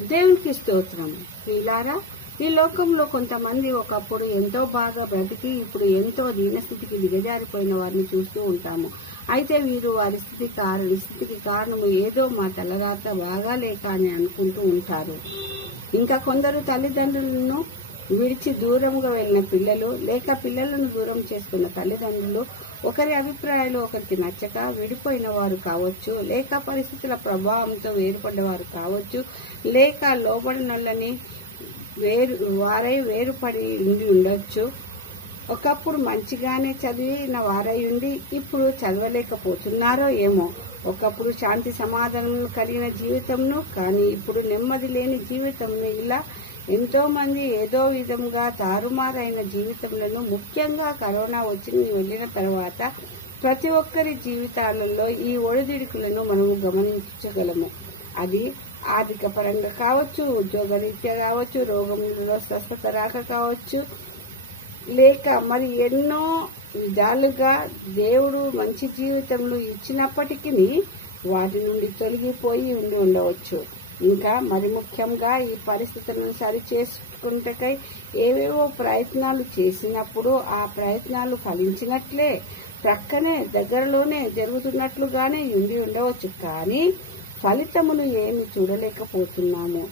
దేవునికి స్తోత్రం. ప్రియులారా, ఈ లోకంలో కొంతమంది ఒకప్పుడు ఎంతో బాగా బ్రతికి ఇప్పుడు ఎంతో దీనస్థితికి దిగజారిపోయిన వారిని చూస్తూ ఉంటాము. అయితే వీరు వారి స్థితికి కారణము ఏదో మా తలరాత బాగా లేక అని అనుకుంటూ ఉంటారు. ఇంకా కొందరు తల్లిదండ్రులను విడిచి దూరంగా వెళ్లిన పిల్లలు, లేక పిల్లలను దూరం చేసుకున్న తల్లిదండ్రులు ఒకరి అభిప్రాయాలు ఒకరికి నచ్చక విడిపోయిన వారు కావచ్చు, లేక పరిస్థితుల ప్రభావంతో వేరుపడ్డవారు కావచ్చు, లేక లోబడినొల్లని వారై వేరుపడి ఉండి ఉండొచ్చు. ఒకప్పుడు మంచిగానే చదివిన వారై ఉండి ఇప్పుడు చదవలేకపోతున్నారో ఏమో. ఒకప్పుడు శాంతి సమాధానం కలిగిన జీవితంను, కానీ ఇప్పుడు నెమ్మది లేని జీవితంను, ఇలా ఎంతో మంది ఏదో విధంగా తారుమారైన జీవితంలో, ముఖ్యంగా కరోనా వచ్చి వెళ్లిన తర్వాత ప్రతి ఒక్కరి జీవితాలలో ఈ ఒడిదుడుకులను మనము గమనించగలము. అది ఆర్థిక పరంగా కావచ్చు, ఉద్యోగరీత్యా కావచ్చు, రోగంలో స్వస్థత రాక కావచ్చు, లేక మరి ఎన్నో విధాలుగా దేవుడు మంచి జీవితంలో ఇచ్చినప్పటికీ వాటి నుండి తొలగిపోయి ఉండి ఉండవచ్చు. ఇంకా మరి ముఖ్యంగా ఈ పరిస్థితులను సరి చేసుకుంటకై ఏవేవో ప్రయత్నాలు చేసినప్పుడు ఆ ప్రయత్నాలు ఫలించినట్లే ప్రక్కనే దగ్గరలోనే జరుగుతున్నట్లుగానే ఉండి ఉండవచ్చు. కానీ ఫలితమును ఏమి చూడలేకపోతున్నాము.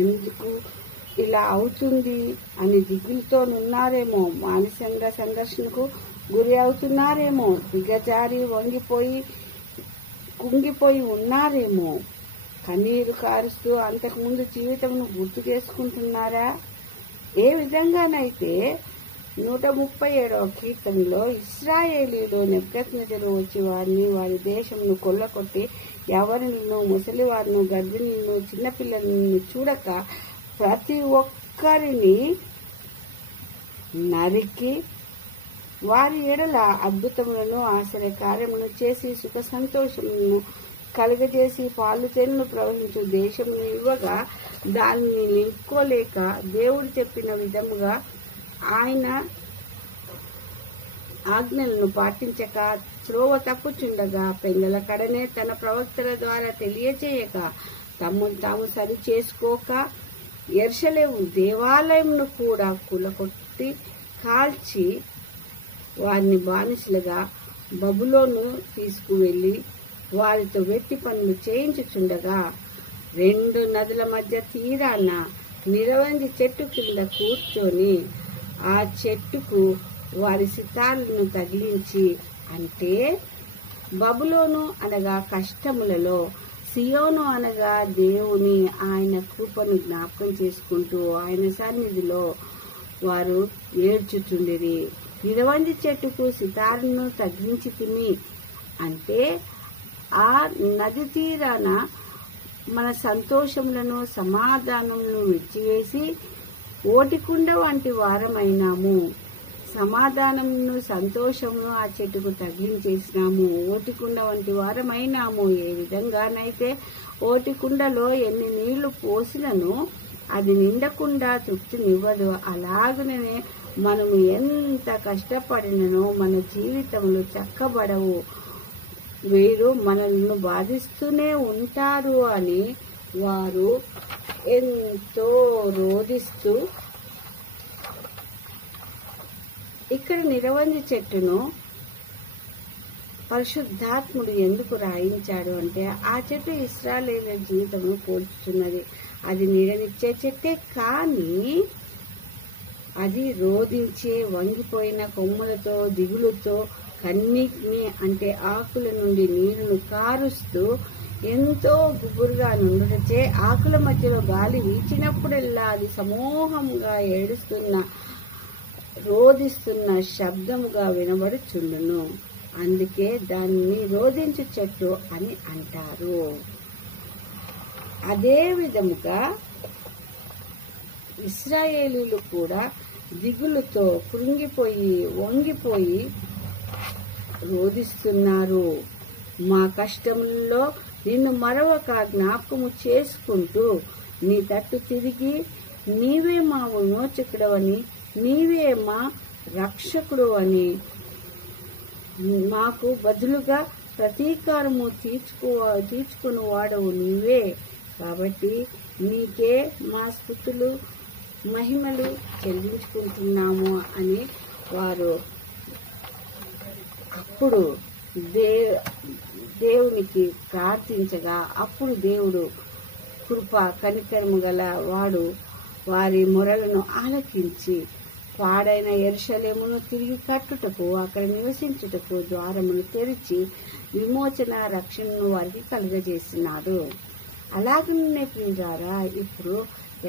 ఎందుకు ఇలా అవుతుంది అని దిగులుతో ఉన్నారేమో, మానసికంగా సంఘర్షణకు గురి అవుతున్నారేమో, దిగజారి కుంగిపోయి ఉన్నారేమో, కన్నీరు కారుస్తూ అంతకుముందు జీవితమును గుర్తు చేసుకుంటున్నారా? ఏ విధంగానైతే 137వ కీర్తనలో ఇశ్రాయేలీలు నెబుకద్నెజరు వచ్చి వారి దేశమును కొల్లకొట్టి యవనులను, ముసలివారును, గర్భిణులను, చిన్నపిల్లలను చూడక ప్రతి ఒక్కరిని నరికి వారి ఎడల అద్భుతములను, ఆశ్చర్య కార్యములను చేసి సుఖ సంతోషములను కలుగజేసి పాలు తేనెలు ప్రవహించు దేశమును ఇవ్వగా దానిని నిలుపుకోలేక దేవుడు చెప్పిన విధముగా ఆయన ఆజ్ఞలను పాటించక త్రోవ తప్పుచుండగా పెంగల కడనే తన ప్రవక్తల ద్వారా తెలియజేయక తమను తాము సరి చేసుకోక యెరూషలేము దేవాలయంను కూడా కూలగొట్టి కాల్చి వారిని బానిసలుగా బబులోను తీసుకువెళ్లి వారితో వెట్టి పనులు చేయించుచుండగా 2 నదుల మధ్య తీరాన నిరవంజి చెట్టు కింద కూర్చొని ఆ చెట్టుకు వారి సితార్లను తగిలించి, అంటే బబులోను అనగా కష్టములలో, సియోను అనగా దేవుని ఆయన కృపను జ్ఞాపకం చేసుకుంటూ ఆయన సన్నిధిలో వారు ఏడ్చుచుండిరి. నిరవంజి చెట్టుకు సితారును తగ్గించి తిని, అంటే ఆ నది తీరాన మన సంతోషములను సమాధానములను విడిచివేసి ఓటికుండ వంటి వారమైనాము. సమాధానమును సంతోషమును ఆ చెట్టుకు తగిలించేసినాము. ఓటికుండ వంటి వారమైనాము. ఏ విధంగానైతే ఓటికుండలో ఎన్ని నీళ్లు పోసినను అది నిండకుండా తృప్తినివ్వదు, అలాగనే మనము ఎంత కష్టపడిననో మన జీవితంలో చక్కబడవు, వీరు మనల్ని బాధిస్తూనే ఉంటారు అని వారు ఎంతో రోధిస్తూ ఇక్కడ నిరవంజి చెట్టును పరిశుద్ధాత్ముడు ఎందుకు రాయించాడు అంటే ఆ చెట్టు ఇశ్రాయేలీయుల జీవితమును పోల్చుతున్నది. అది నీడనిచ్చే చెట్టే, కానీ అది రోధించే వంగిపోయిన కొమ్మలతో దిగులుతో కన్నీటిని, అంటే ఆకుల నుండి నీరును కారుస్తూ ఎంతో గుబురుగా నుండుటచే ఆకుల మధ్యలో గాలి వీచినప్పుడల్లా అది సమూహంగా ఏడుస్తున్న రోధిస్తున్న శబ్దముగా వినబడుచుండును. అందుకే దాన్ని రోధించు చెట్టు అని అంటారు. అదే విధముగా ఇశ్రాయేలీయులు కూడా దిగులుతో కృంగిపోయి వంగిపోయి రోధిస్తున్నారు. మా కష్టముల్లో నిన్ను మరొక జ్ఞాపకము చేసుకుంటూ నీ తట్టు తిరిగి నీవే మా విమోచకుడవని, నీవే మా రక్షకుడు అని, మాకు బదులుగా ప్రతీకారము తీర్చుకుని వాడవు నీవే కాబట్టి నీకే మా స్తుతులు మహిమలు చెల్లించుకుంటున్నాము అని వారు అప్పుడు దేవునికి ప్రార్థించగా, అప్పుడు దేవుడు కృప కనికరము గల వాడు వారి మొరలను ఆలకించి పాడైన యెరూషలేమును తిరిగి కట్టుటకు, అక్కడ నివసించుటకు ద్వారమును తెరిచి విమోచన రక్షణను వారికి కలుగజేసినాడు. అలాగనే ప్రియులారా, ఇప్పుడు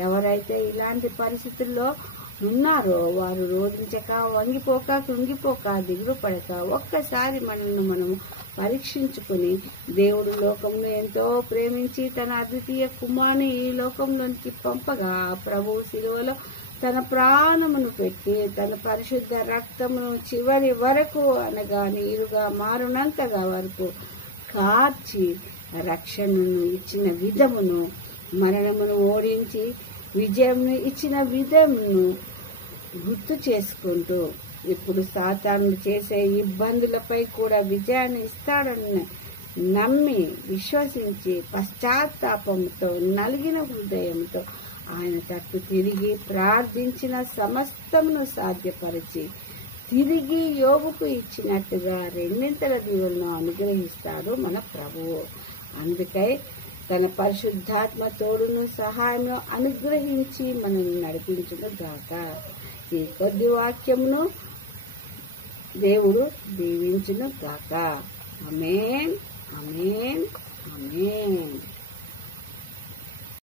ఎవరైతే ఇలాంటి పరిస్థితుల్లో ఉన్నారో వారు రోధించక, వంగిపోక, కృంగిపోక, దిగులు పడక ఒక్కసారి మనల్ని మనము పరీక్షించుకుని, దేవుడు లోకంలో ఎంతో ప్రేమించి తన అద్వితీయ కుమారుని ఈ లోకంలోనికి పంపగా, ప్రభువు శిలువలో తన ప్రాణమును పెట్టి తన పరిశుద్ధ రక్తమును చివరి వరకు అనగా నీరుగా మారునంతగా వరకు కార్చి రక్షణను ఇచ్చిన విధమును, మరణమును ఓడించి విజయమును ఇచ్చిన విధమును గుర్తు చేసుకుంటూ, ఇప్పుడు సాతాను చేసే ఇబ్బందులపై కూడా విజయాన్ని ఇస్తాడని నమ్మి విశ్వసించి పశ్చాత్తాపంతో నలిగిన హృదయంతో ఆయన తట్టు తిరిగి ప్రార్థించిన సమస్తమును సాధ్యపరిచి తిరిగి యోబుకు ఇచ్చినట్టుగా రెండింతల దీవులను అనుగ్రహిస్తాడు మన ప్రభువు. అందుకై తన పరిశుద్ధాత్మ తోడును సహాయము అనుగ్రహించి మనల్ని నడిపించును గాక. ఈ కొద్ది వాక్యమును దేవుడు దీవించును గాక. ఆమేన్, ఆమేన్, ఆమేన్.